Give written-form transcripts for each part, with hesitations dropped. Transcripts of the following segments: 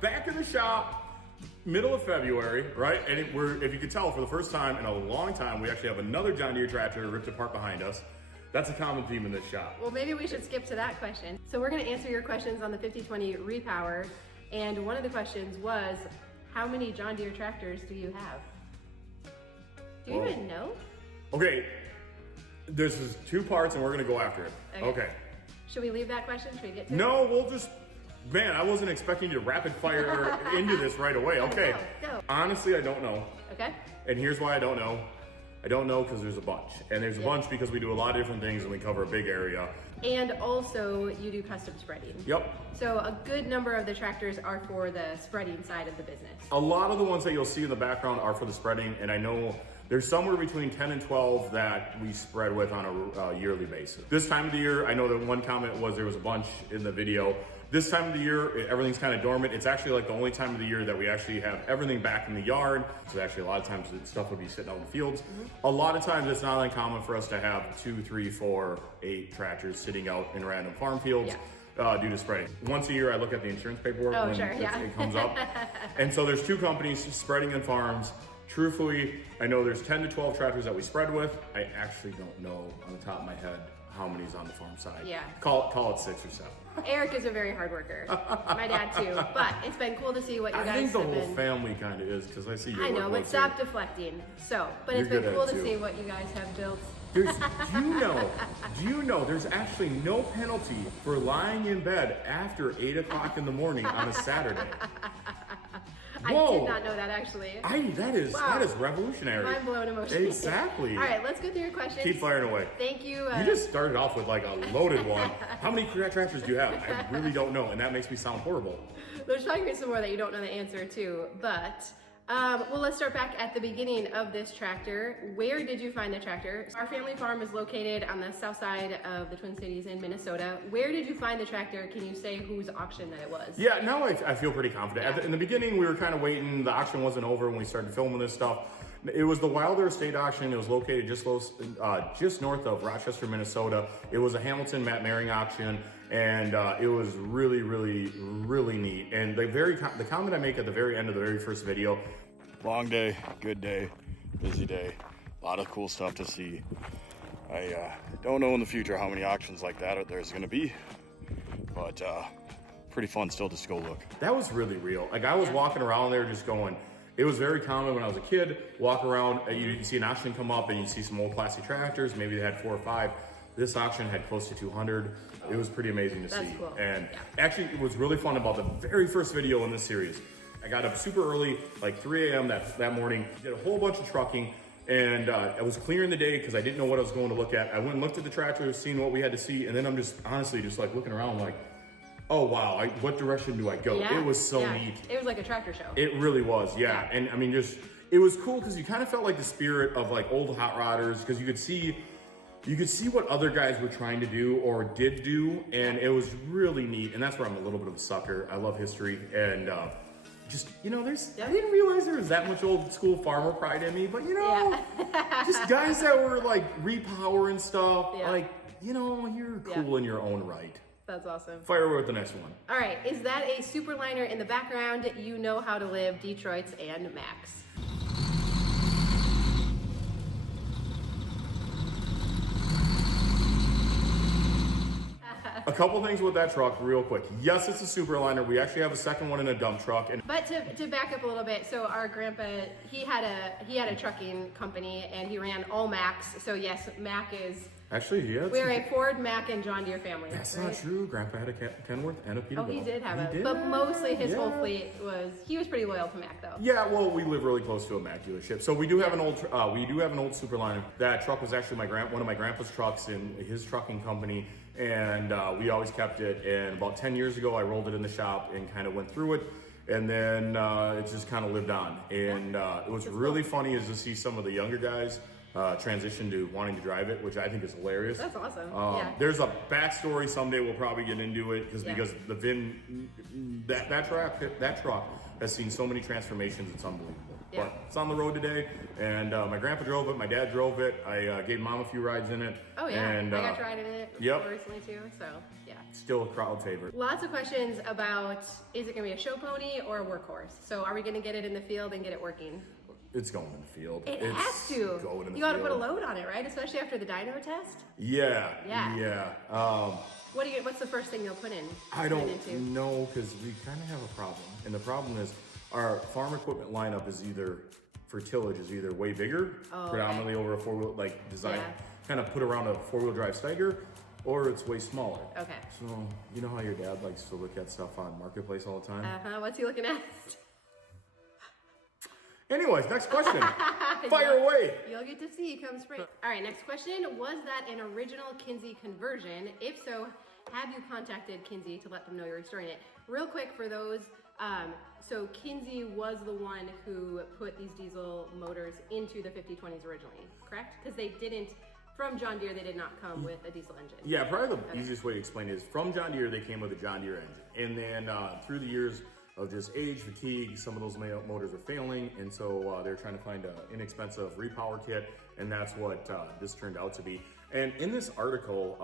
back in the shop, middle of February, right? And if you could tell, for the first time in a long time, we actually have another John Deere tractor ripped apart behind us. That's a common theme in this shop. Well, maybe we should skip to that question. So we're gonna answer your questions on the 5020 Repower. And one of the questions was, how many John Deere tractors do you have? Do you even know? Okay, this is two parts and we're gonna go after it. Okay. Should we leave that question? Should we get to it? No, we'll just, man, I wasn't expecting you to rapid fire into this right away. Okay. Go. Honestly, I don't know. Okay. And here's why I don't know. I don't know because there's a bunch. And there's a bunch because we do a lot of different things and we cover a big area. And also you do custom spreading. Yep. So a good number of the tractors are for the spreading side of the business. A lot of the ones that you'll see in the background are for the spreading, and I know there's somewhere between 10 and 12 that we spread with on a yearly basis. This time of the year, I know that one comment was there was a bunch in the video. This time of the year, everything's kind of dormant. It's actually like the only time of the year that we actually have everything back in the yard. So actually a lot of times the stuff would be sitting out in the fields. A lot of times it's not uncommon for us to have 2, 3, 4, 8 tractors sitting out in random farm fields. Due to spreading. Once a year, I look at the insurance paperwork when it comes up. And so there's 2 companies, Spreading and Farms. Truthfully, I know there's 10 to 12 tractors that we spread with. I actually don't know on the top of my head how many's on the farm side. Yeah. Call it 6 or 7. Eric is a very hard worker. My dad too. But it's been cool to see what you guys have been. I think the whole family kind of is, because I see you. I know, but stop deflecting. But it's been cool to see what you guys have built. Do you know there's actually no penalty for lying in bed after 8 o'clock in the morning on a Saturday? I did not know that actually. That is revolutionary. Mind blown emotionally. Exactly. All right, let's go through your questions. Keep firing away. Thank you. You just started off with like a loaded one. How many tractors do you have? I really don't know, and that makes me sound horrible. There's probably some more that you don't know the answer to, but well, let's start back at the beginning of this tractor. Where did you find the tractor? Our family farm is located on the south side of the Twin Cities in Minnesota. Where did you find the tractor? Can you say whose auction that it was? Yeah, now I feel pretty confident. In the beginning, we were kind of waiting. The auction wasn't over when we started filming this stuff. It was the Wilder Estate auction. It was located just north of Rochester, Minnesota. It was a Hamilton Matt Maring auction, and it was really, really, really neat. And the comment I make at the very end of the very first video: long day, good day, busy day, a lot of cool stuff to see. I don't know in the future how many auctions like that there's going to be, but pretty fun still just to go look. That was really real. Like I was walking around there just going. It was very common when I was a kid, walk around, you see an auction come up and you see some old classy tractors, maybe they had 4 or 5. This auction had close to 200. It was pretty amazing to see. Cool. And actually it was really fun about the very first video in this series. I got up super early, like 3 a.m. that morning, did a whole bunch of trucking, and I was clearing the day because I didn't know what I was going to look at. I went and looked at the tractor, seeing what we had to see, and then I'm just honestly just like looking around like, oh wow, what direction do I go? It was so neat. It was like a tractor show. It really was, yeah. And I mean, it was cool because you kind of felt like the spirit of like old hot rodders, because you could see what other guys were trying to do or did do, and it was really neat. And that's where I'm a little bit of a sucker. I love history, and I didn't realize there was that much old school farmer pride in me, but just guys that were like repowering stuff, like, you're cool in your own right. That's awesome. Fire away with the next one. All right, is that a superliner in the background? You know how to live, Detroit's and Max. A couple things with that truck real quick. Yes, it's a superliner. We actually have a second one in a dump truck. But to back up a little bit, so our grandpa, he had a trucking company and he ran all Max. So yes, Mac is... Actually, yeah. We're a Ford, Mac, and John Deere family. That's not true. Grandpa had a Kenworth and a Peterbilt. Oh, he did have it. But mostly his whole fleet he was pretty loyal to Mac though. Yeah, well, we live really close to a Mac dealership. So we do have an old superliner. That truck was actually one of my grandpa's trucks in his trucking company. And we always kept it. And about 10 years ago, I rolled it in the shop and kind of went through it. And then it just kind of lived on. And it was really funny is to see some of the younger guys transition to wanting to drive it, which I think is hilarious. That's awesome. There's a backstory someday. We'll probably get into it because the VIN that truck has seen so many transformations. It's unbelievable. Yeah. But it's on the road today, and my grandpa drove it, my dad drove it. I gave Mom a few rides in it. Oh yeah, and, I got to ride in it yep. recently too, so yeah. Still a crowd favorite. Lots of questions about, is it gonna be a show pony or a workhorse? So are we gonna get it in the field and get it working? It's going in the field. It it's has to. Going in the you got to field. put a load on it, right? Especially after the dyno test. Yeah. What's the first thing you'll put in? I don't know, because we kind of have a problem, and the problem is our farm equipment lineup is either for tillage is either way bigger, predominantly over a four-wheel design, kind of put around a four-wheel drive Steiger, or it's way smaller. Okay. So you know how your dad likes to look at stuff on Marketplace all the time. What's he looking at? Anyways, next question. Fire away. You'll get to see come spring. All right, next question. Was that an original Kinze conversion? If so, have you contacted Kinze to let them know you're restoring it? Real quick for those, so Kinze was the one who put these diesel motors into the 5020s originally, correct? Because they didn't, from John Deere, they did not come with a diesel engine. Yeah, probably the easiest way to explain it is from John Deere, they came with a John Deere engine. And then through the years of just age, fatigue, some of those motors are failing. And so they're trying to find an inexpensive repower kit. And that's what this turned out to be. And in this article,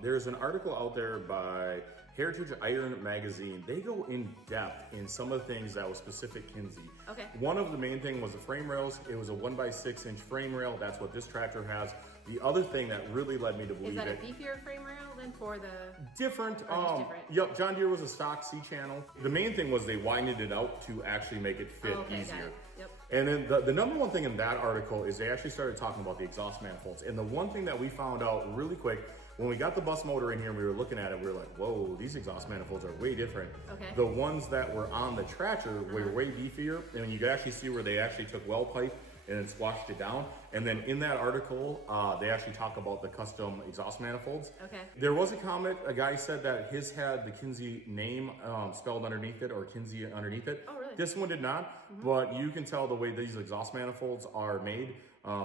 there's an article out there by Heritage Iron Magazine. They go in depth in some of the things that was specific Kinze. Okay. One of the main thing was the frame rails. It was a 1x6 inch frame rail. That's what this tractor has. The other thing that really led me to believe is that a beefier frame rail than for the different? Different? Yep, John Deere was a stock C channel. The main thing was they widened it out to actually make it fit easier. Got it. Yep. And then the number one thing in that article is they actually started talking about the exhaust manifolds. And the one thing that we found out really quick, when we got the bus motor in here and we were looking at it, we were like, whoa, these exhaust manifolds are way different. Okay. The ones that were on the tractor were way beefier, and you could actually see where they actually took well pipe and then squashed it down. And then in that article, they actually talk about the custom exhaust manifolds. Okay. There was a comment, a guy said that his had the Kinze name spelled underneath it, or Kinze underneath it. Oh, really? This one did not, but you can tell the way these exhaust manifolds are made.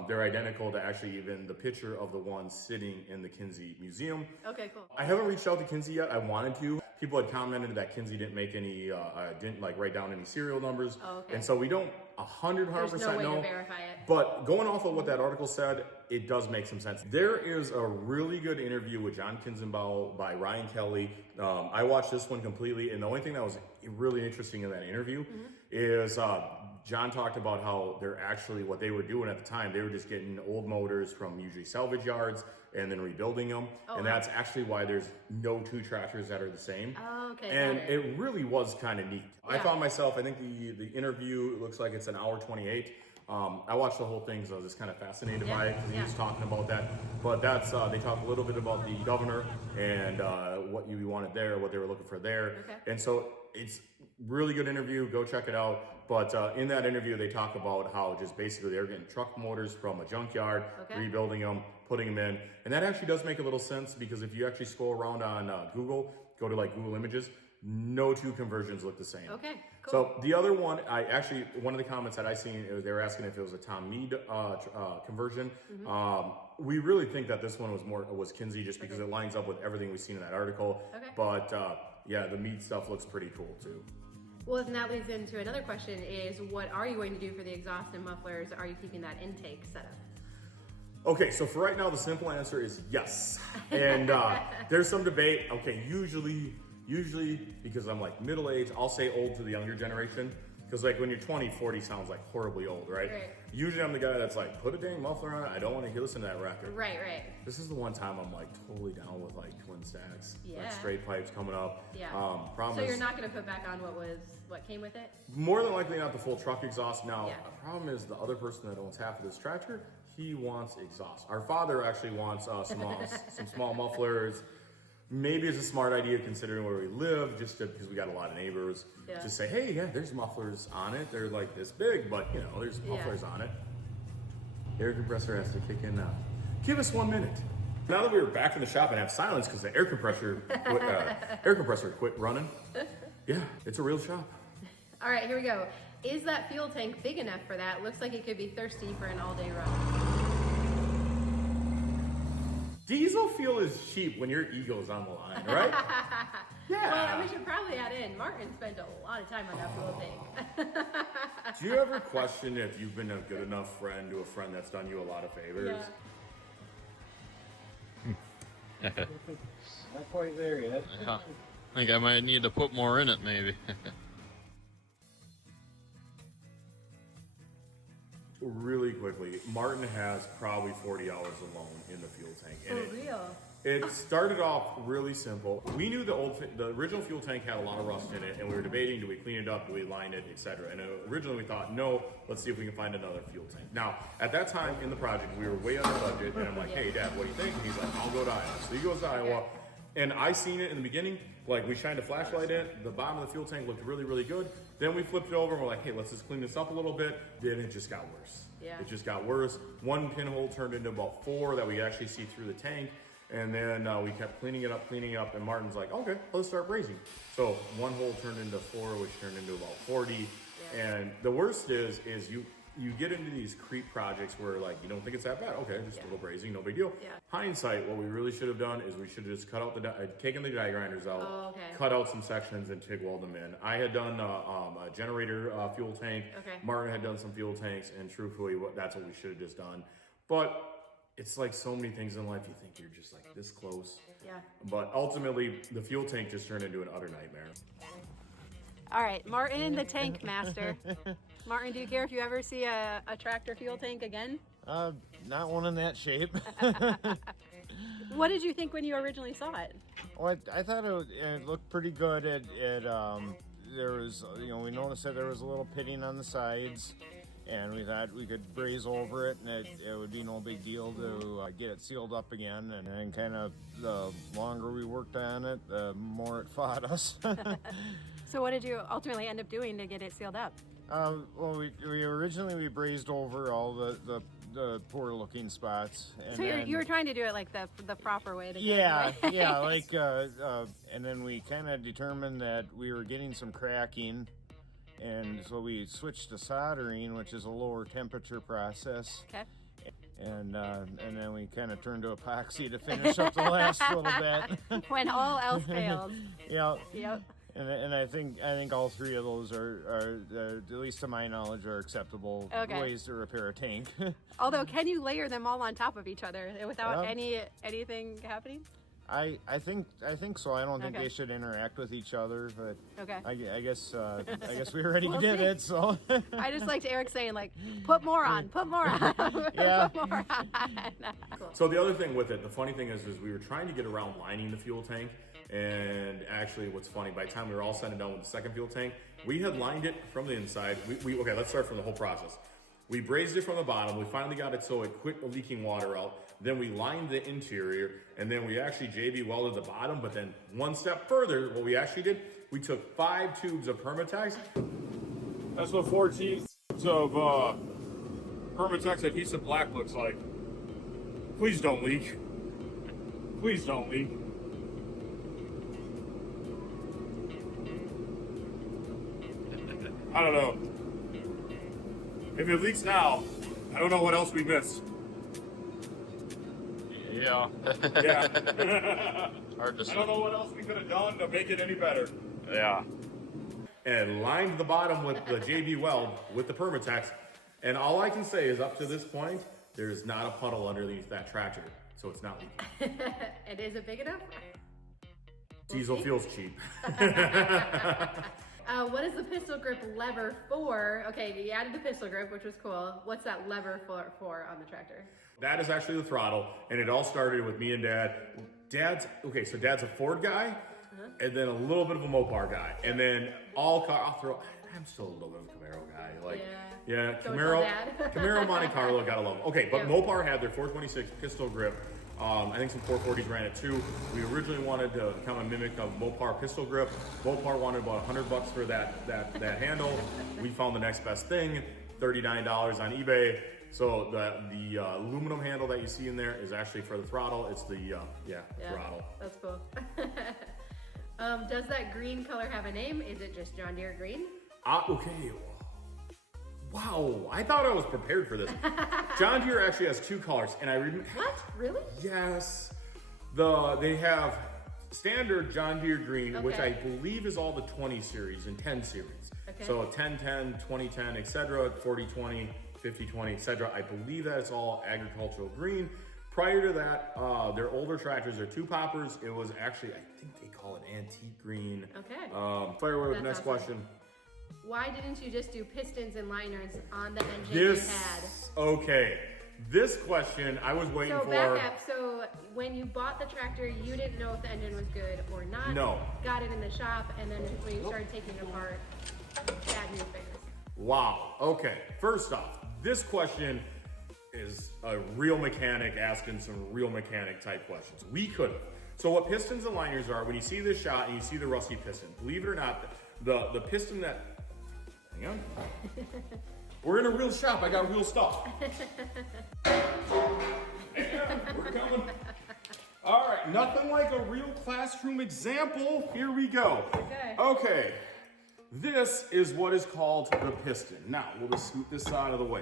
They're identical to actually even the picture of the one sitting in the Kinze Museum. Okay, cool. I haven't reached out to Kinze yet. I wanted to. People had commented that Kinze didn't make any, didn't like write down any serial numbers. Oh, okay. And so we don't 100% There's no way know. to verify it. But going off of what that article said, it does make some sense. There is a really good interview with John Kinzenbaugh by Ryan Kelly. I watched this one completely, and the only thing that was really interesting in that interview is John talked about how they're actually, what they were doing at the time, they were just getting old motors from usually salvage yards and then rebuilding them. And that's actually why there's no two tractors that are the same. Oh, okay. And it really was kind of neat. Yeah. I found myself, I think the interview, it looks like it's an hour 28. I watched the whole thing, so I was just kind of fascinated by it because he was talking about that. But that's, they talk a little bit about the governor and what you wanted there, what they were looking for there. Okay. And so it's really good interview. Go check it out. But in that interview, they talk about how just basically they're getting truck motors from a junkyard, rebuilding them, putting them in. And that actually does make a little sense because if you actually scroll around on Google, go to like Google Images, no two conversions look the same. Okay, cool. So the other one, one of the comments that I seen, they were asking if it was a Tom Mead conversion. We really think that this one was Kinze just because it lines up with everything we've seen in that article. Okay. But yeah, the Mead stuff looks pretty cool too. Well, and that leads into another question is, what are you going to do for the exhaust and mufflers? Are you keeping that intake set up? Okay, so for right now, the simple answer is yes. And there's some debate. Okay, usually because I'm like middle-aged, I'll say old to the younger generation. Because like when you're 20, 40 sounds like horribly old, right? Usually I'm the guy that's like, put a dang muffler on it. I don't want to listen to that record. Right. This is the one time I'm like totally down with like twin stacks, Yeah. like straight pipes coming up. Yeah. Problem So is, you're not going to put back on what came with it? more than likely not the full truck exhaust. Now, Yeah. the problem is the other person that owns half of this tractor, he wants exhaust. Our father actually wants some small mufflers. Maybe it's a smart idea considering where we live, because we got a lot of neighbors. Yeah. Just say, hey, yeah, there's mufflers on it. They're like this big, but you know, there's mufflers on it. Air compressor has to kick in now. Give us 1 minute. Now that we were back in the shop and have silence because the air compressor quit running. Yeah, it's a real shop. All right, here we go. Is that fuel tank big enough for that? Looks like it could be thirsty for an all-day run. Diesel fuel is cheap when your ego's on the line, right? Yeah. Well, we should probably add in, Martin spent a lot of time on that fuel tank. Do you ever question if you've been a good enough friend to a friend that's done you a lot of favors? Not quite there yet. I think I might need to put more in it, maybe. Really quickly, Martin has probably 40 hours alone in the fuel tank. And For real? it started off really simple. We knew the original fuel tank had a lot of rust in it, and we were debating, do we clean it up, do we line it, etc. And originally we thought, no, let's see if we can find another fuel tank. Now, at that time in the project, we were way under budget, and I'm like, hey, Dad, what do you think? And he's like, I'll go to Iowa. So he goes to Iowa, and I seen it in the beginning. Like, we shined a flashlight in, the bottom of the fuel tank looked really, really good. Then we flipped it over, and we're like, hey, let's just clean this up a little bit. Then it just got worse. Yeah. It just got worse. One pinhole turned into about 4 that we actually see through the tank. And then we kept cleaning it up, and Martin's like, okay, let's start brazing. So one hole turned into 4, which turned into about 40. Yeah. And the worst is you get into these creep projects where, like, you don't think it's that bad. Okay, just a little brazing, no big deal. Yeah. Hindsight, what we really should have done is we should have just cut out taken the die grinders out, cut out some sections and TIG weld them in. I had done a generator fuel tank. Okay. Martin had done some fuel tanks, and truthfully, that's what we should have just done. But it's like so many things in life, you think you're just like this close. Yeah. But ultimately, the fuel tank just turned into an utter nightmare. All right, Martin, the tank master. Martin, do you care if you ever see a tractor fuel tank again? Not one in that shape. What did you think when you originally saw it? Well, I thought it looked pretty good. There was, we noticed that there was a little pitting on the sides, and we thought we could braze over it, and it would be no big deal to get it sealed up again. And then kind of the longer we worked on it, the more it fought us. So what did you ultimately end up doing to get it sealed up? Well, we originally brazed over all the poor looking spots. And so you were trying to do it like the proper way to yeah, do it, right? yeah, like and then we kind of determined that we were getting some cracking, and so we switched to soldering, which is a lower temperature process. Okay. And then we kind of turned to epoxy to finish up the last little bit. When all else failed. Yeah. Yep. And I think all 3 of those are at least to my knowledge, are acceptable ways to repair a tank. Although, can you layer them all on top of each other without anything happening? I think so. I don't think they should interact with each other, but I guess we already did it. So I just liked Eric saying, like, put more on, put more on. Yeah. Put more on. Cool. So the other thing with it, the funny thing is we were trying to get around lining the fuel tank. And actually, what's funny, by the time we were all said and done with the second fuel tank, we had lined it from the inside. Okay, let's start from the whole process. We brazed it from the bottom. We finally got it so it quit leaking water out. Then we lined the interior, and then we actually JB welded the bottom. But then one step further, what we actually did, we took 5 tubes of Permatex. That's what 4 tubes of Permatex adhesive black looks like. Please don't leak. Please don't leak. I don't know. If it leaks now, I don't know what else we missed. Yeah. Yeah. Hard to say. I don't know what else we could have done to make it any better. Yeah. And lined the bottom with the JB weld with the Permatex. And all I can say is up to this point, there's not a puddle underneath that tractor. So it's not leaking. And is it big enough? Diesel feels cheap. What is the pistol grip lever for? Okay, you added the pistol grip, which was cool. What's that lever for on the tractor? That is actually the throttle, and it all started with me and Dad. Dad's a Ford guy, and then a little bit of a Mopar guy, and then I'm still a little bit of a Camaro guy. Camaro Monte Carlo, gotta love them. Okay, but Mopar had their 426 pistol grip. I think some 440s ran it too. We originally wanted to kind of mimic a Mopar pistol grip. Mopar wanted about $100 for that handle. We found the next best thing, $39 on eBay. So the aluminum handle that you see in there is actually for the throttle. It's the throttle. That's cool. Does that green color have a name? Is it just John Deere green? Okay. Wow, I thought I was prepared for this. John Deere actually has 2 colors, and I remember. What? Really? Yes. They have standard John Deere green, which I believe is all the 20 series and 10 series. Okay. So 10-10, 20-10, etc., 40-20, 50-20, etc. I believe that it's all agricultural green. Prior to that, they're older tractors. They're two poppers. It was actually, I think they call it antique green. Okay. Fire away with the That's next awesome. question. Why didn't you just do pistons and liners on the engine you had? Okay. This question I was waiting So for. back up. So when you bought the tractor, you didn't know if the engine was good or not. No. Got it in the shop, and then when you started taking it apart, bad news bears. Wow. Okay. First off, this question is a real mechanic asking some real mechanic type questions. We could have. So what pistons and liners are, when you see this shot and you see the rusty piston, believe it or not, the piston that, hang on. We're in a real shop. I got real stuff. Yeah, we're coming. All right, nothing like a real classroom example. Here we go. Okay. Okay. This is what is called the piston. Now, we'll just scoot this out of the way.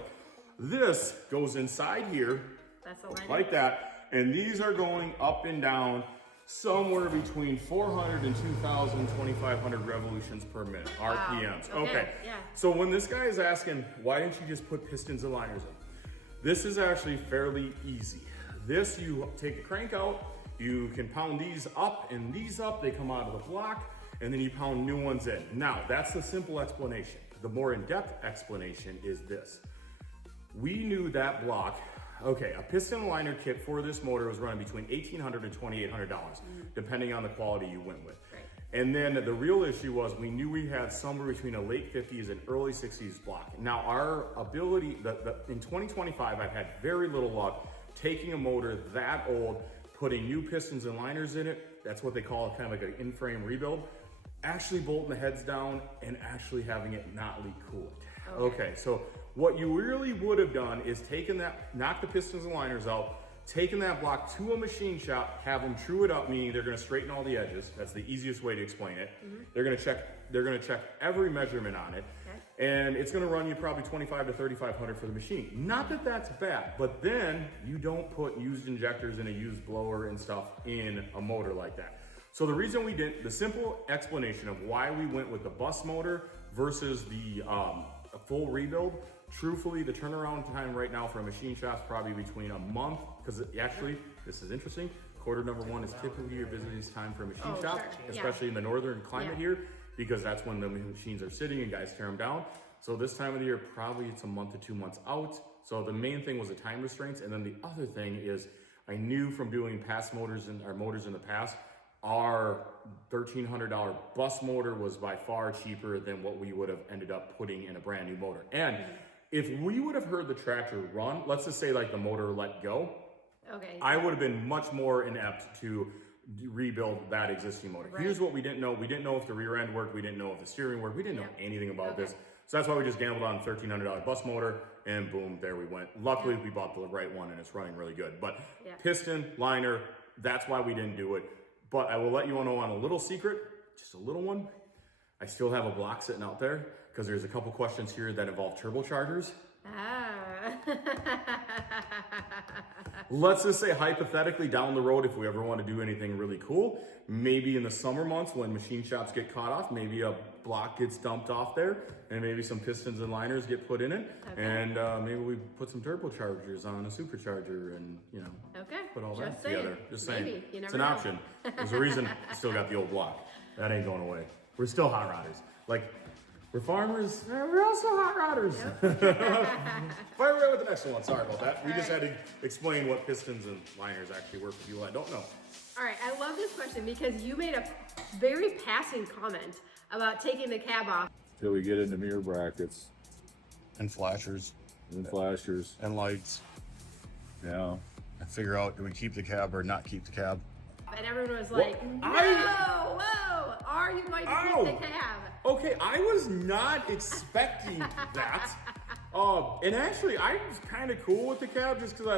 This goes inside here, That's a liner. like that, and these are going up and down somewhere between 400 and 2,000, 2,500 revolutions per minute, RPMs. Okay. Yeah. So when this guy is asking, why didn't you just put pistons and liners in? This is actually fairly easy. This, you take the crank out, you can pound these up and these up, they come out of the block, and then you pound new ones in. Now, that's the simple explanation. The more in-depth explanation is this. We knew that block, okay, a piston liner kit for this motor was running between $1,800 and $2,800, depending on the quality you went with. Right. And then the real issue was we knew we had somewhere between a late 50s and early 60s block. Now our ability, in 2025, I've had very little luck taking a motor that old, putting new pistons and liners in it. That's what they call kind of like an in-frame rebuild. Actually bolting the heads down and actually having it not leak coolant. Okay, so what you really would have done is taken that, knocked the pistons and liners out, taken that block to a machine shop, have them true it up, meaning they're gonna straighten all the edges. That's the easiest way to explain it. They're gonna check every measurement on it. Okay. And it's gonna run you probably $2,500 to $3,500 for the machine. Not that that's bad, but then you don't put used injectors and a used blower and stuff in a motor like that. So the reason we didn't, the simple explanation of why we went with the bus motor versus the a full rebuild, truthfully, the turnaround time right now for a machine shop is probably between a month, because actually, this is interesting, quarter number one is typically your busiest time for a machine shop, sure. Yeah. especially in the northern climate Yeah. here, because that's when the machines are sitting and guys tear them down. So this time of the year, probably it's a month to 2 months out. So the main thing was the time restraints, and then the other thing is, I knew from doing past motors and our motors in the past, our $1,300 bus motor was by far cheaper than what we would have ended up putting in a brand new motor. And if we would have heard the tractor run, let's just say like the motor let go, Okay. I would have been much more inept to rebuild that existing motor. Right. Here's what we didn't know. We didn't know if the rear end worked. We didn't know if the steering worked. We didn't know anything about Okay. this. So that's why we just gambled on a $1,300 bus motor, and boom, there we went. Luckily, we bought the right one, and it's running really good. But piston, liner, that's why we didn't do it. But I will let you know on a little secret, just a little one. I still have a block sitting out there because there's a couple questions here that involve turbochargers. Let's just say hypothetically down the road, if we ever want to do anything really cool, maybe in the summer months when machine shops get caught off, maybe a block gets dumped off there and maybe some pistons and liners get put in it. And maybe we put some turbochargers on a supercharger and, you know, put all that together. Just saying. Maybe. You never It's an know. option. There's a reason I still got the old block. That ain't going away. We're still hot rodders. Like, we're farmers, we're also hot rodders. Fire away with the next one. Sorry about that. We just had to explain what pistons and liners actually work for people that don't know. All right, I love this question because you made a very passing comment about taking the cab off. Till we get into mirror brackets And flashers and flashers. and lights. Yeah. And figure out, do we keep the cab or not keep the cab? And everyone was like, no, I- whoa, are you going to Ow. keep the cab? Okay, I was not expecting that. And actually, I was kind of cool with the cab just because I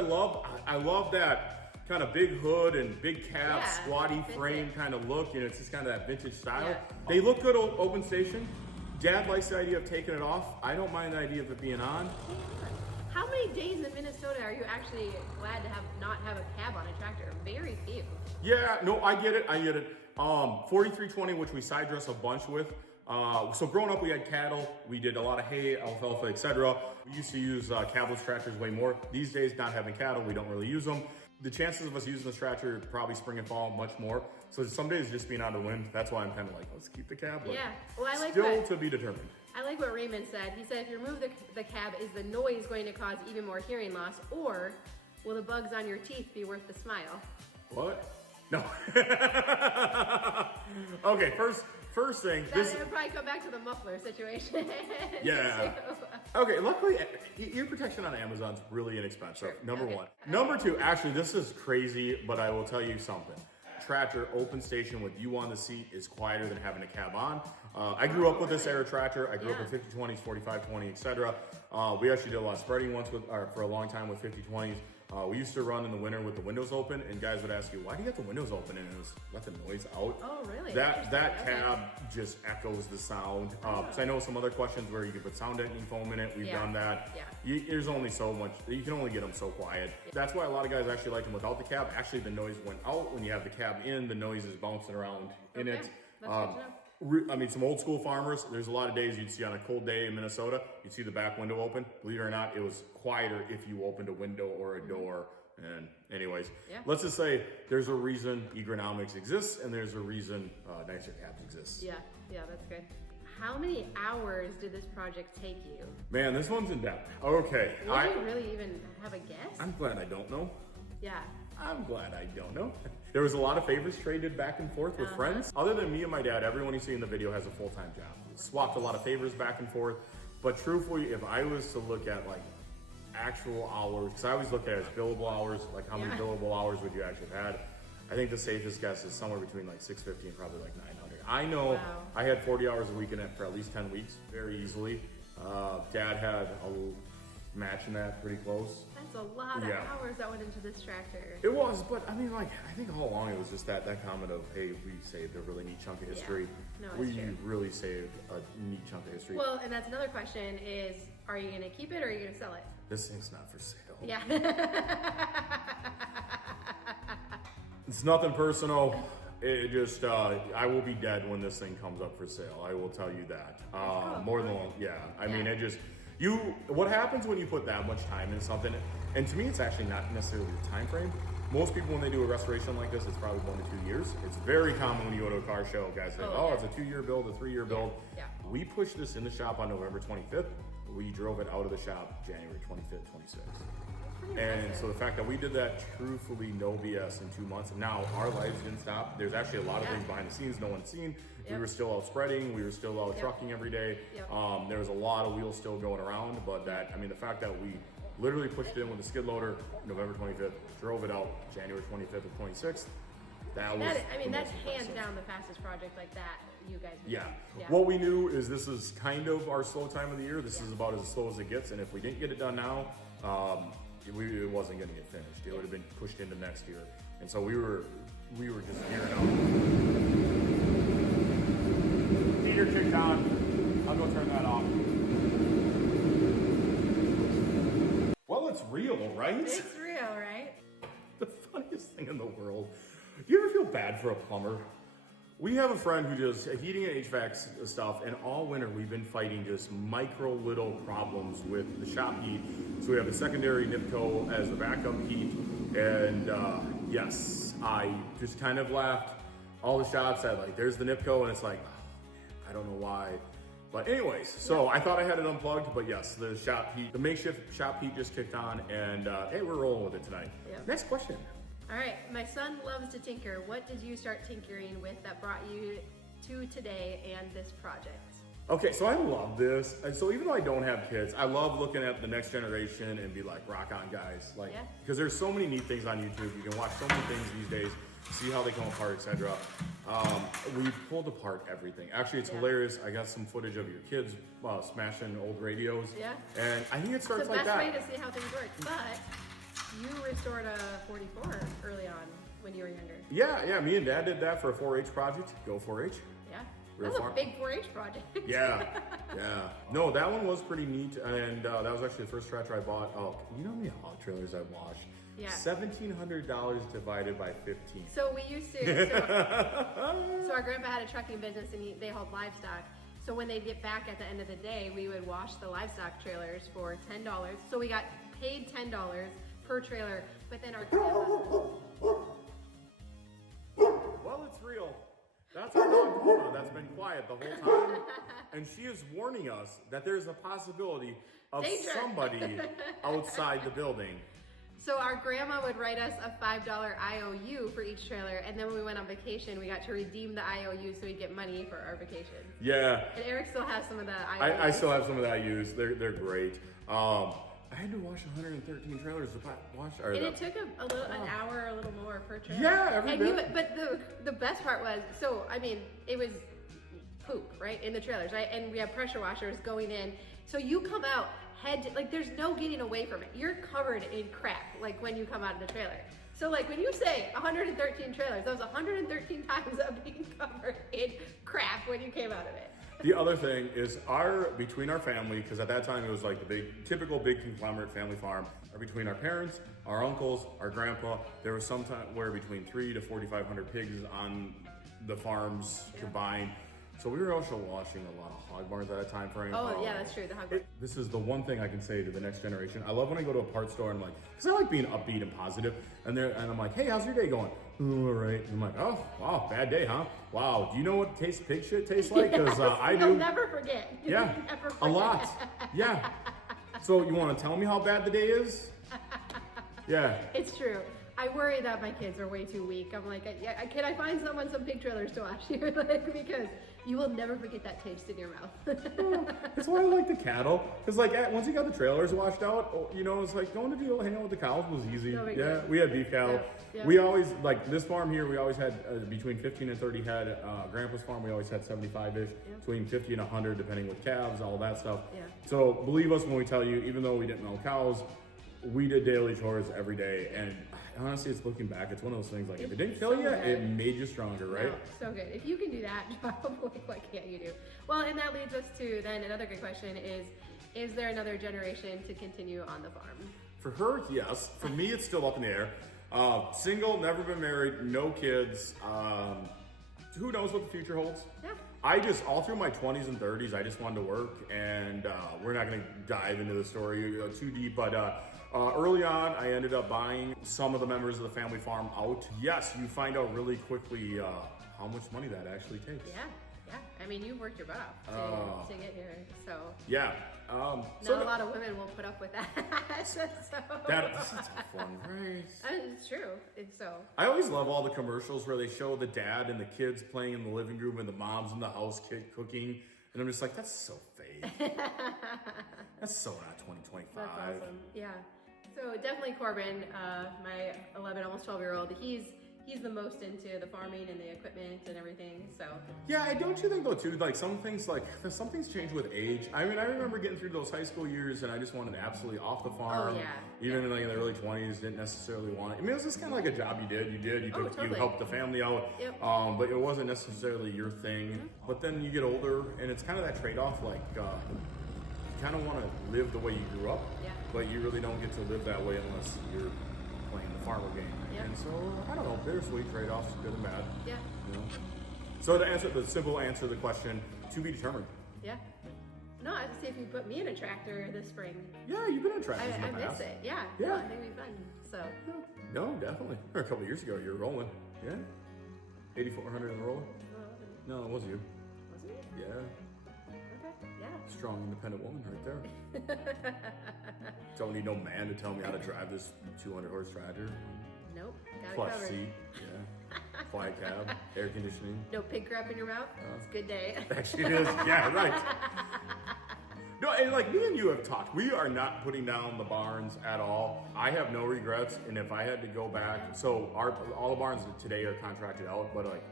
love that kind of big hood and big cab, Yeah, squatty fits frame it. kind of look, and it's just kind of that vintage style. Yeah. They look good open station. Dad likes the idea of taking it off. I don't mind the idea of it being on. How many days in Minnesota are you actually glad to not have a cab on a tractor? Very few. Yeah, no, I get it. 4320, which we side dress a bunch with. So growing up, we had cattle. We did a lot of hay, alfalfa, etc. We used to use cabless tractors way more. These days, not having cattle, we don't really use them. The chances of us using this tractor probably spring and fall much more. So some days just being out of the wind, that's why I'm kind of like, let's keep the cab. But Yeah, well, I like still that. to be determined. I like what Raymond said. He said if you remove the cab, is the noise going to cause even more hearing loss, or will the bugs on your teeth be worth the smile? What? No. Okay, first thing. That would probably come back to the muffler situation. Yeah. Okay, luckily, ear protection on Amazon's really inexpensive, number one. Number two, actually, this is crazy, but I will tell you something. Tractor, open station with you on the seat is quieter than having a cab on. I grew up with this era tractor. I grew up with 50-20s, 45-20, etc. We actually did a lot of spreading once for a long time with 50-20s. We used to run in the winter with the windows open, and guys would ask you, why do you have the windows open? And it was let the noise out. Oh, really? That Interesting. cab just echoes the sound. So I know some other questions where you can put sound deadening foam in it. We've done that. Yeah. There's only so much. You can only get them so quiet. That's why a lot of guys actually like them without the cab. Actually, the noise went out. When you have the cab in, the noise is bouncing around in it. That's good to know. I mean, some old school farmers, there's a lot of days you'd see on a cold day in Minnesota, you'd see the back window open. Believe it or not, it was quieter if you opened a window or a door. And anyways, let's just say there's a reason ergonomics exists, and there's a reason nicer cabs exist. Yeah, that's good. How many hours did this project take you? Man, this one's in depth. Okay. Would you really even have a guess? I'm glad I don't know. Yeah. I'm glad I don't know. There was a lot of favors traded back and forth with friends. Other than me and my dad, everyone you see in the video has a full-time job. Swapped a lot of favors back and forth. But truthfully, if I was to look at like actual hours, because I always look at it as billable hours, like how many billable hours would you actually have had? I think the safest guess is somewhere between like 650 and probably like 900. I know I had 40 hours a week in it for at least 10 weeks, very easily. Dad had a match in that pretty close. That's a lot of hours that went into this tractor. It was, but I mean, like, I think all along it was just that comment of, hey, we saved a really neat chunk of history. No, it's we true. really saved a neat chunk of history. Well, and that's another question is, are you going to keep it or are you going to sell it? This thing's not for sale. Yeah. It's nothing personal. It just, I will be dead when this thing comes up for sale. I will tell you that. More than one, I mean, it just, what happens when you put that much time in something, and to me, it's actually not necessarily the time frame. Most people, when they do a restoration like this, it's probably 1 to 2 years. It's very common when you go to a car show, guys say, it's a 2-year build, a 3-year build. Yeah. We pushed this in the shop on November 25th. We drove it out of the shop January 25th, 26th. And so the fact that we did that, truthfully, no BS in 2 months. Now, our lives didn't stop. There's actually a lot of things behind the scenes no one's seen. We were still out spreading. We were still out trucking every day. There was a lot of wheels still going around. But that, I mean, the fact that we literally pushed it in with a skid loader November 25th, drove it out January 25th of 26th. That was that's hands down the fastest project like that you guys have done. What we knew is this is kind of our slow time of the year. This is about as slow as it gets. And if we didn't get it done now, it wasn't going to get finished. It would have been pushed into next year. And so we were just gearing up. Heater kicked on. I'll go turn that off. Well, it's real, right? It's real, right? The funniest thing in the world. Do you ever feel bad for a plumber? We have a friend who does heating and HVAC stuff, and all winter we've been fighting just micro little problems with the shop heat. So we have a secondary NIPCO as the backup heat, and yes, I just kind of laughed. All the shops said, like, there's the NIPCO, and it's like, I don't know why. But anyways, so I thought I had it unplugged, but yes, the shop heat, the makeshift shop heat just kicked on, and hey, we're rolling with it tonight. Next question. All right, my son loves to tinker. What did you start tinkering with that brought you to today and this project? Okay, so I love this. And so even though I don't have kids, I love looking at the next generation and be like, rock on, guys. Like, because there's so many neat things on YouTube. You can watch so many things these days, see how they come apart, etc. We pulled apart everything. Actually, it's hilarious. I got some footage of your kids smashing old radios. And I think it starts like that. It's the best way to see how things work. But you restored a 44 early on when you were younger. Yeah, me and Dad did that for a 4-H project. Go 4-H. Yeah, that was a big 4-H project. Yeah. No, that one was pretty neat, and that was actually the first tractor I bought. Oh, you know how many hog trailers I washed? Yeah. $1,700 divided by 15. So we used to, so our grandpa had a trucking business and they hauled livestock. So when they get back at the end of the day, we would wash the livestock trailers for $10. So we got paid $10 per trailer, but then our Well, it's real. That's our dog Mona that's been quiet the whole time. And she is warning us that there's a possibility of Danger. somebody outside the building. So our grandma would write us a $5 IOU for each trailer, and then when we went on vacation, we got to redeem the IOU so we'd get money for our vacation. Yeah. And Eric still has some of the IOUs. I still have some of that used. They're great. I had to wash 113 trailers to wash. And it took an hour, a little more per trailer. Yeah, every and bit. But the best part was, so I mean, it was poop, right, in the trailers, right? And we have pressure washers going in. So you come out like there's no getting away from it. You're covered in crap, like when you come out of the trailer. So like when you say 113 trailers, that was 113 times of being covered in crap when you came out of it. The other thing is between our family, because at that time it was like the typical big conglomerate family farm, or between our parents, our uncles, our grandpa, there was some time where between 300 to 4,500 pigs on the farms combined. So we were also washing a lot of hog barns at that time frame. Oh yeah, that's true. The hog barn. This is the one thing I can say to the next generation. I love when I go to a parts store and I'm like, because I like being upbeat and positive, and I'm like, hey, how's your day going? Oh, all right. And I'm like, oh, wow, bad day, huh? Wow, do you know what pig shit tastes like? Because I do. You'll never forget. Yeah, Never a lot. Yeah. So you want to tell me how bad the day is? Yeah. It's true. I worry that my kids are way too weak. I'm like, can I find someone some pig trailers to wash here? Like, because you will never forget that taste in your mouth. That's why I like the cattle. Because like once you got the trailers washed out, you know, it's like going to deal hang out with the cows was easy. No big Yeah, deal. we had beef cattle. Yeah. We always, like this farm here, we always had between 15 and 30 head. Grandpa's farm, we always had 75-ish, between 50 and 100, depending with calves, all that stuff. Yeah. So believe us when we tell you, even though we didn't milk cows, we did daily chores every day. And honestly, it's looking back, it's one of those things like if it didn't kill so you, good. it made you stronger, right? No, so good. If you can do that, probably what can't you do? Well, and that leads us to then another good question is there another generation to continue on the farm? For her, yes. For me, it's still up in the air. Single, never been married, no kids. Who knows what the future holds? Yeah. I just, all through my 20s and 30s, I just wanted to work, and we're not going to dive into the story too deep, but early on, I ended up buying some of the members of the family farm out. Yes, you find out really quickly how much money that actually takes. Yeah. I mean, you worked your butt off to get here, so. Yeah. Not a lot of women will put up with that. so. That's a fun race. It's true. So. I always love all the commercials where they show the dad and the kids playing in the living room and the mom's in the house cooking. And I'm just like, that's so fake. That's so not 2025. That's awesome. Yeah. So definitely Corbin, my 11, almost 12-year-old, he's the most into the farming and the equipment and everything, so. Yeah, don't you think though too, like some things change with age. I mean, I remember getting through those high school years and I just wanted absolutely off the farm. Oh, yeah. Even in like in the early 20s, didn't necessarily want it. I mean, it was just kind of like a job you did. You Totally. helped the family out. Yep. But it wasn't necessarily your thing. Mm-hmm. But then you get older and it's kind of that trade-off, like you kind of want to live the way you grew up, Yeah. but you really don't get to live that way unless you're playing the farmer game. Yeah. And so, I don't know, bittersweet trade-offs, good and bad. Yeah. You know? So to answer the simple answer to the question, to be determined. Yeah. No, I have to see if you put me in a tractor this spring. Yeah, you've been in tractors in the I past. miss it. Yeah. Yeah. No, I think it'd be fun. So. No, definitely. Or a couple years ago, you were rolling. Yeah. 8,400 in the roller. No, it was you. Was it? Yeah. Okay. Yeah. Strong, independent woman right there. Don't need no man to tell me how to drive this 200 horse tractor. Nope. Got Plush it covered. seat. Yeah. Quiet cab. Air conditioning. No pig crap in your mouth. It's a good day. Actually, it is. Yeah, right. No, and like me and you have talked, we are not putting down the barns at all. I have no regrets, and if I had to go back, so all the barns today are contracted out, but like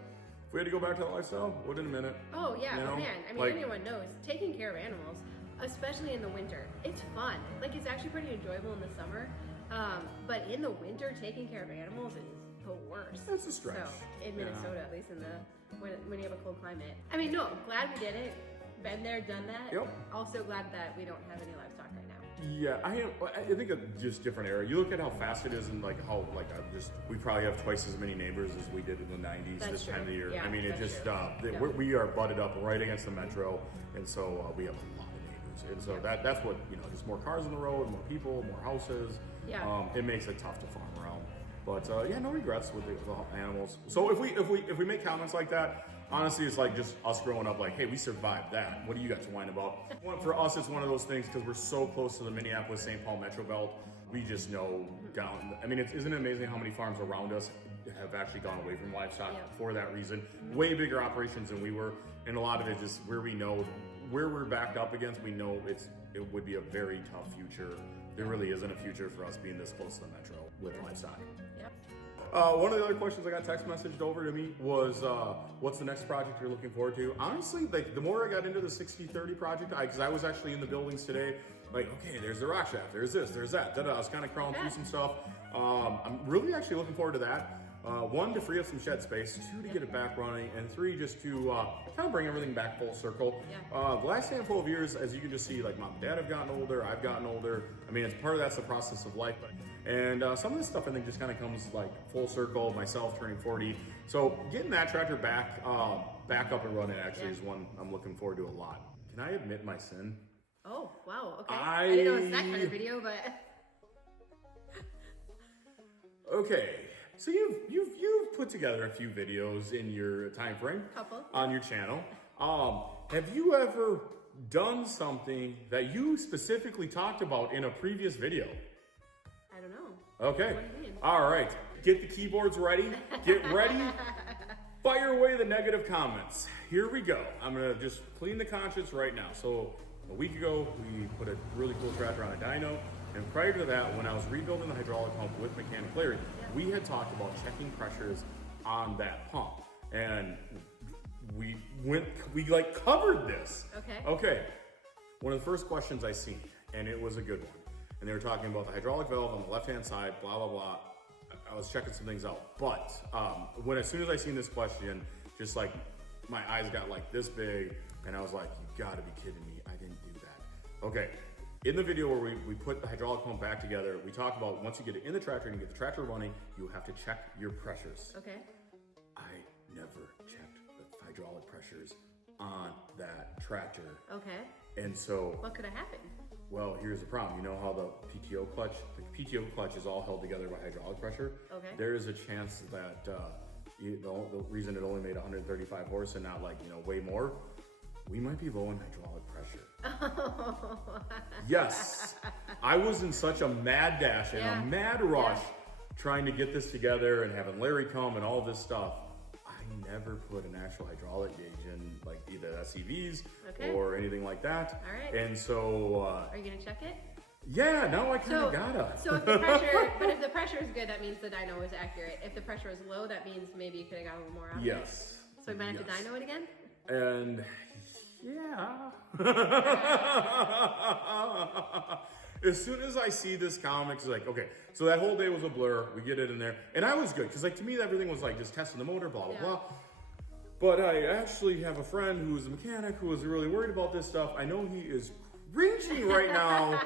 if we had to go back to the lifestyle, would in a minute. Oh yeah, You know? man. I mean, Like- anyone knows taking care of animals, especially in the winter, it's fun. Like it's actually pretty enjoyable in the summer, but in the winter, taking care of animals is the worst. It's a stretch. So in Yeah. Minnesota, at least in the when you have a cold climate. I mean, no, glad we did it. been there, done that. Yep. Also glad that we don't have any livestock right now. Yeah, I think it's just different era. You look at how fast it is, and like how we probably have twice as many neighbors as we did in the '90s That's this true. time of the year. Yeah, I mean, it that's just true. Yeah. we are butted up right against the metro, and so we have a lot of neighbors, and so that's what just more cars on the road, more people, more houses. Yeah. It makes it tough to farm around. But yeah, no regrets with the animals. So if we make comments like that, honestly, it's like just us growing up like, hey, we survived that. What do you got to whine about? For us, it's one of those things because we're so close to the Minneapolis-St. Paul metro belt. We just know down. I mean, isn't it amazing how many farms around us have actually gone away from livestock for that reason? Way bigger operations than we were, and a lot of it just where we know where we're backed up against. We know it would be a very tough future. There really isn't a future for us being this close to the metro with livestock. Yep. One of the other questions I got text messaged over to me was, what's the next project you're looking forward to? Honestly, like the more I got into the 60-30 project, because I was actually in the buildings today, like, okay, there's the rock shaft, there's this, there's that, I was kind of crawling through some stuff. I'm really actually looking forward to that. One, to free up some shed space, two, to get it back running, and three, just to kind of bring everything back full circle. Yeah. The last handful of years, as you can just see, like mom and dad have gotten older, I've gotten older. I mean, it's part of that's the process of life. And some of this stuff I think just kind of comes like full circle, myself turning 40. So getting that tractor back up and running actually is one I'm looking forward to a lot. Can I admit my sin? Oh, wow, okay. I didn't know it was that kind of video, but... Okay, so you've put together a few videos in your time frame Couple. on your channel. Have you ever done something that you specifically talked about in a previous video? I don't know. Okay. What do you mean? All right. Get the keyboards ready. Get ready. Fire away the negative comments. Here we go. I'm gonna just clean the conscience right now. So a week ago, we put a really cool tractor on a dyno. And prior to that, when I was rebuilding the hydraulic pump with Mechanic Larry, we had talked about checking pressures on that pump. And we like covered this. Okay. Okay. One of the first questions I seen, and it was a good one. And they were talking about the hydraulic valve on the left-hand side, blah, blah, blah. I was checking some things out. But as soon as I seen this question, just like my eyes got like this big, and I was like, you gotta be kidding me. I didn't do that. Okay. In the video where we put the hydraulic pump back together, we talk about once you get it in the tractor and you get the tractor running, you have to check your pressures. Okay. I never checked the hydraulic pressures on that tractor. Okay. And so... What could have happened? Well, here's the problem. You know how the PTO clutch is all held together by hydraulic pressure? Okay. There is a chance that the reason it only made 135 horse and not like, way more, we might be low in hydraulic pressure. Yes. I was in such a mad dash and a mad rush trying to get this together and having Larry come and all this stuff. I never put an actual hydraulic gauge in, like either SCVs or anything like that. All right. And so... Are you gonna check it? Yeah, now I kind of gotta. So if the pressure is good, that means the dyno is accurate. If the pressure is low, that means maybe you could have got a little more out of it. Yes. So we might have to dyno it again? And yeah. As soon as I see this comic, it's like, okay, so that whole day was a blur. We get it in there. And I was good, because like to me, everything was like just testing the motor, blah, blah, blah. But I actually have a friend who is a mechanic who is really worried about this stuff. I know he is cringing right now,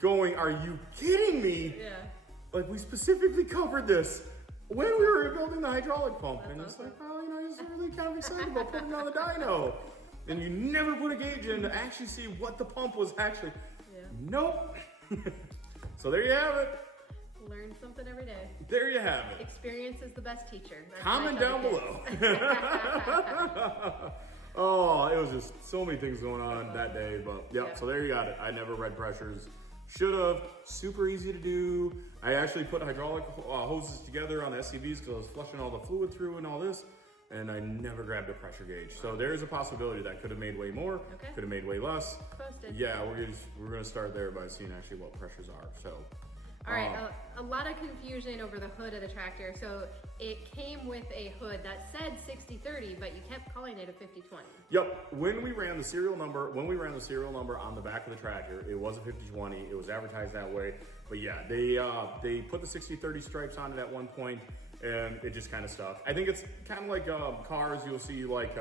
going, are you kidding me? Yeah. Like, we specifically covered this when we were building the hydraulic pump. That's and it's awesome. like, oh, you're just really kind of excited about putting it on the dyno. And you never put a gauge in to actually see what the pump was actually. Yeah. Nope. So there you have it. Learn something every day. There you have it. Experience is the best teacher. That's Comment what I tell down the below. Oh, it was just so many things going on that day. But yep, so there you got it. I never read pressures. Should have. Super easy to do. I actually put hydraulic hoses together on the SCVs because I was flushing all the fluid through and all this. And I never grabbed a pressure gauge. So there is a possibility that could have made way more, could have made way less. Post it. Yeah, we're gonna start there by seeing actually what pressures are. So. All right, a lot of confusion over the hood of the tractor. So it came with a hood that said 60/30, but you kept calling it a 50/20. Yep. When we ran the serial number on the back of the tractor, it was a 50/20. It was advertised that way. But yeah, they put the 60/30 stripes on it at one point, and it just kind of stuck. I think it's kind of like cars. You'll see like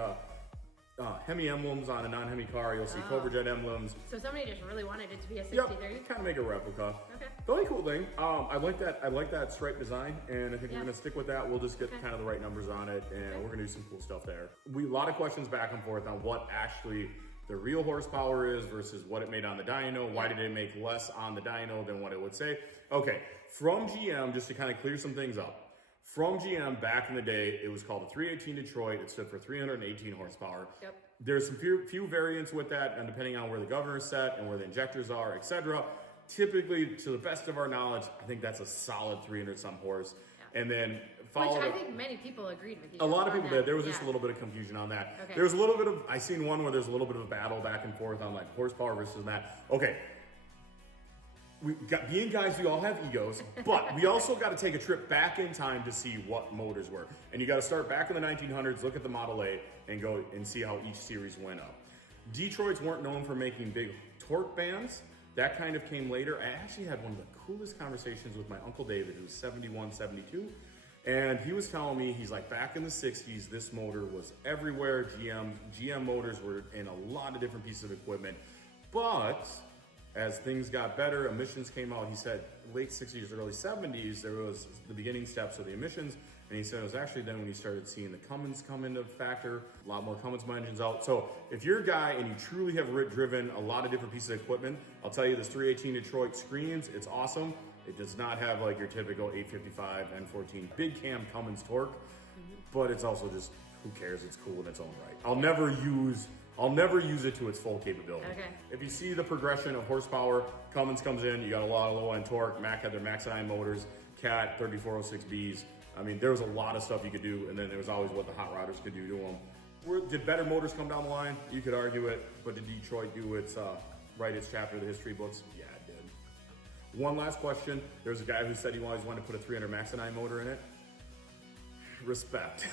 Hemi emblems on a non-Hemi car. You'll see Cobra Jet emblems. So somebody just really wanted it to be a 60-30? Yep, kind of make a replica. Okay. The only cool thing, I like that stripe design, and I think we're gonna stick with that. We'll just get kind of the right numbers on it, and we're gonna do some cool stuff there. A lot of questions back and forth on what actually the real horsepower is versus what it made on the dyno. Why did it make less on the dyno than what it would say? Okay, from GM, just to kind of clear some things up. From GM back in the day, it was called a 318 Detroit. It stood for 318 horsepower. Yep. There's some few variants with that, and depending on where the governor is set and where the injectors are, etc. Typically, to the best of our knowledge, I think that's a solid 300-some horse. Yeah. And then which I think many people agreed with you. A lot of people did. There was just a little bit of confusion on that. Okay. There's a little bit of, I seen one where there's a little bit of a battle back and forth on like horsepower versus that. Okay. Being guys, we all have egos, but we also got to take a trip back in time to see what motors were. And you got to start back in the 1900s, look at the Model A, and go and see how each series went up. Detroits weren't known for making big torque bands. That kind of came later. I actually had one of the coolest conversations with my Uncle David, who's 71, 72. And he was telling me, he's like, back in the 60s, this motor was everywhere. GM motors were in a lot of different pieces of equipment. But as things got better, emissions came out. He said late 60s, early 70s, there was the beginning steps of the emissions. And he said it was actually then when he started seeing the Cummins come into factor, a lot more Cummins engines out. So if you're a guy and you truly have driven a lot of different pieces of equipment, I'll tell you this 318 Detroit screams, it's awesome. It does not have like your typical 855 N14 big cam Cummins torque, but it's also just, who cares? It's cool in its own right. I'll never use it to its full capability. Okay. If you see the progression of horsepower, Cummins comes in, you got a lot of low end torque. Mack had their Max 9 motors, Cat 3406Bs. I mean, there was a lot of stuff you could do, and then there was always what the hot rodders could do to them. Did better motors come down the line? You could argue it, but did Detroit do write its chapter of the history books? Yeah, it did. One last question. There's a guy who said he always wanted to put a 300 Max 9 motor in it. Respect.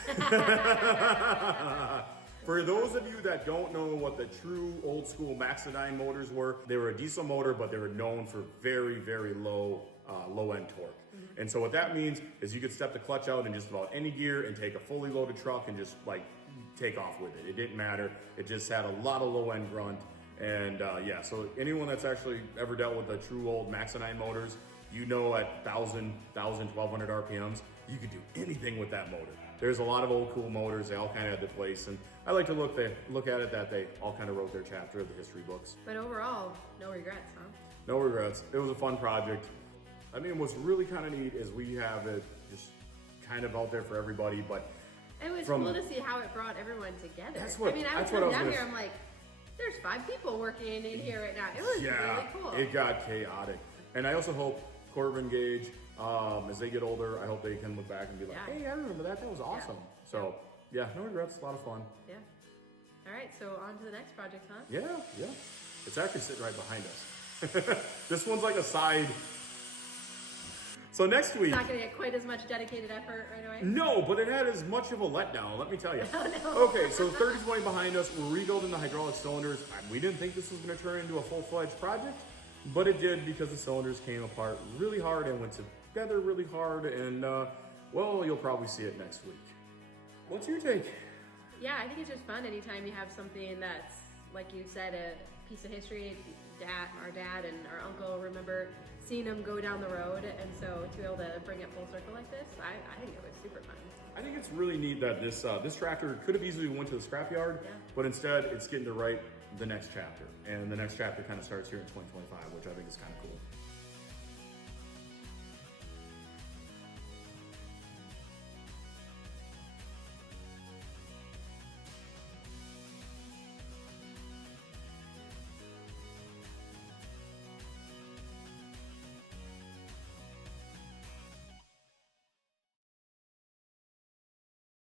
For those of you that don't know what the true old school Max 9 motors were, they were a diesel motor, but they were known for very, very low end torque. And so what that means is you could step the clutch out in just about any gear and take a fully loaded truck and just like take off with it. It didn't matter. It just had a lot of low end grunt. And yeah, so anyone that's actually ever dealt with the true old Max 9 motors, you know at 1,000, 1,200 RPMs, you could do anything with that motor. There's a lot of old cool motors. They all kind of had their place. And I like to look at it that they all kind of wrote their chapter of the history books. But overall, no regrets, huh? No regrets. It was a fun project. I mean, what's really kind of neat is we have it just kind of out there for everybody, but it was cool to see how it brought everyone together. That's what, I mean, I was down here, I'm like, there's 5 people working in here right now. It was really cool. It got chaotic. And I also hope Corbin Gage, as they get older, I hope they can look back and be like, hey, I remember that. That was awesome. Yeah. So, yeah, no regrets. A lot of fun. Yeah. All right, so on to the next project, huh? Yeah. It's actually sitting right behind us. This one's like a side. So next week. It's not going to get quite as much dedicated effort right away? No, but it had as much of a letdown, let me tell you. Oh, no. Okay, so 3020 behind us, we're rebuilding the hydraulic cylinders. We didn't think this was going to turn into a full-fledged project, but it did because the cylinders came apart really hard and went together really hard, and well, you'll probably see it next week. What's your take? Yeah, I think it's just fun anytime you have something that's, like you said, a piece of history. Our dad and our uncle remember seeing them go down the road, and so to be able to bring it full circle like this, I think it was super fun. I think it's really neat that this tractor could have easily went to the scrapyard, but instead it's getting to write the next chapter, and the next chapter kind of starts here in 2025, which I think is kind of cool.